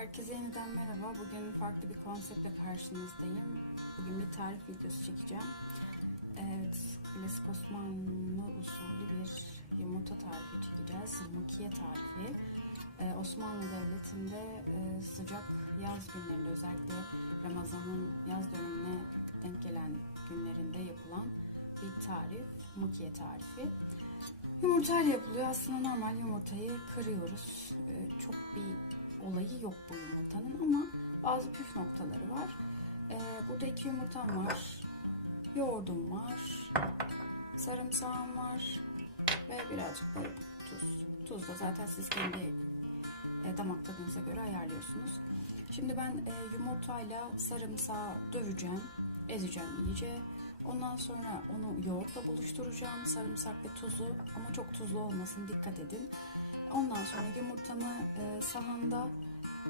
Herkese yeniden merhaba. Bugün farklı bir konseptle karşınızdayım. Bugün bir tarif videosu çekeceğim. Evet, klasik Osmanlı usulü bir yumurta tarifi çekeceğiz. Mukiye tarifi. Ee, Osmanlı Devleti'nde e, sıcak yaz günlerinde özellikle Ramazan'ın yaz dönemine denk gelen günlerinde yapılan bir tarif. Mukiye tarifi. Yumurtayla yapılıyor. Aslında normal yumurtayı kırıyoruz. Ee, çok bir olayı yok bu yumurtanın ama bazı püf noktaları var. Ee, burada iki yumurtam var. Yoğurdum var. Sarımsağım var. Ve birazcık da tuz. Tuz da zaten siz kendi e, damak tadınıza göre ayarlıyorsunuz. Şimdi ben e, yumurtayla sarımsağı döveceğim. Ezeceğim iyice. Ondan sonra onu yoğurtla buluşturacağım. Sarımsak ve tuzu ama çok tuzlu olmasın dikkat edin. Ondan sonra yumurtamı e, sahanda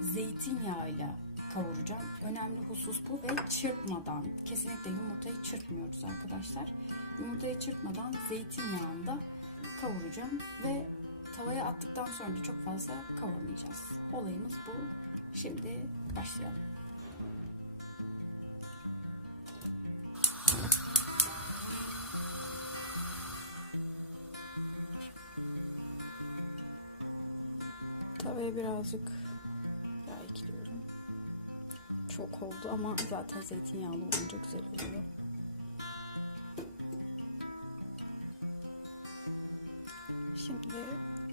zeytinyağıyla kavuracağım. Önemli husus bu ve çırpmadan. Kesinlikle yumurtayı çırpmıyoruz arkadaşlar. Yumurtayı çırpmadan zeytinyağında kavuracağım ve tavaya attıktan sonra da çok fazla kavurmayacağız. Olayımız bu. Şimdi başlayalım. Birazcık yağ ekliyorum. Çok oldu ama zaten zeytinyağlı olunca güzel oluyor. Şimdi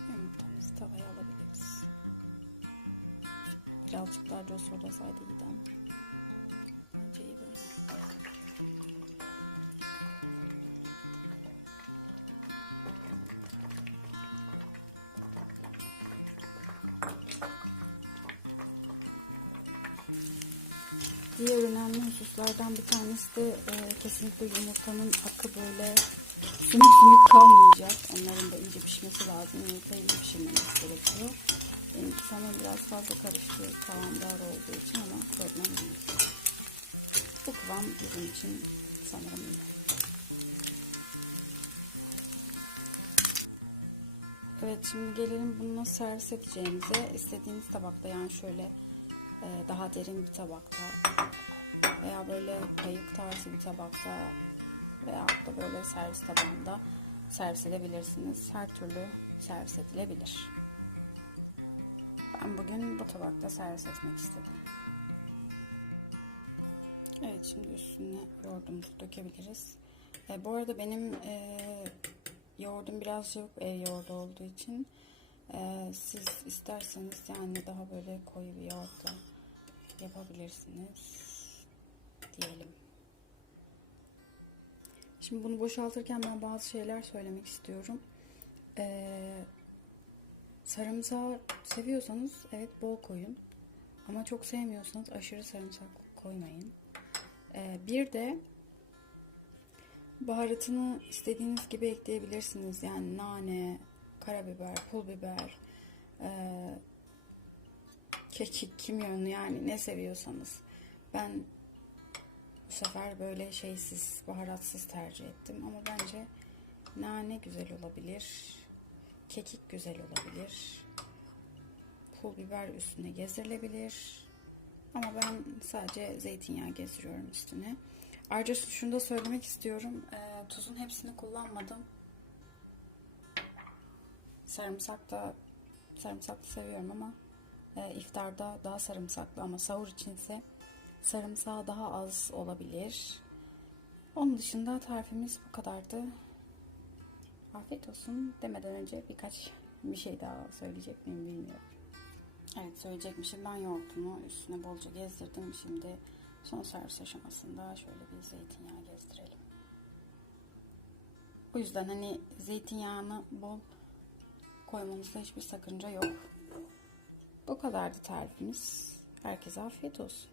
yumurtamızı tavaya alabiliriz. Birazcık daha coz soldasaydı iyiydi ama. Diğer önemli hususlardan bir tanesi de e, kesinlikle yumurtanın akı böyle sümük sümük kalmayacak. Onların da iyice pişmesi lazım. Yumurtayı iyi pişirmemiz gerekiyor. Benimki sana biraz fazla karıştı. Kıvamdar olduğu için ama problem değil. Bu kıvam bizim için sanırım iyi. Evet şimdi gelelim bunu nasıl servis edeceğimize. İstediğiniz tabakta yani şöyle daha derin bir tabakta veya böyle kayık tarzı bir tabakta veya da böyle servis tabağında servis edebilirsiniz. Her türlü servis edilebilir. Ben bugün bu tabakta servis etmek istedim. Evet şimdi üstüne yoğurdumuzu dökebiliriz. E, bu arada benim e, yoğurdum birazcık ev yoğurdu olduğu için e, siz isterseniz yani daha böyle koyu bir yoğurtla yapabilirsiniz diyelim. Şimdi bunu boşaltırken ben bazı şeyler söylemek istiyorum. Ee, sarımsağı seviyorsanız evet bol koyun. Ama çok sevmiyorsanız aşırı sarımsak koymayın. Ee, bir de baharatını istediğiniz gibi ekleyebilirsiniz. Yani nane, karabiber, pul biber, e, kekik, kimyon yani ne seviyorsanız. Ben bu sefer böyle şeysiz, baharatsız tercih ettim. Ama bence nane güzel olabilir. Kekik güzel olabilir. Pul biber üstüne gezdirilebilir. Ama ben sadece zeytinyağı gezdiriyorum üstüne. Ayrıca şunu da söylemek istiyorum. E, tuzun hepsini kullanmadım. Sarımsak da sarımsaklı seviyorum ama e, iftarda daha sarımsaklı ama sahur içinse sarımsağı daha az olabilir. Onun dışında tarifimiz bu kadardı. Afiyet olsun demeden önce birkaç bir şey daha söyleyecek miyim bilmiyorum. Evet söyleyecekmişim. Ben yoğurtumu üstüne bolca gezdirdim. Şimdi son servis aşamasında şöyle bir zeytinyağı gezdirelim. O yüzden hani zeytinyağını bol koymanızda hiçbir sakınca yok. Bu kadardı tarifimiz. Herkese afiyet olsun.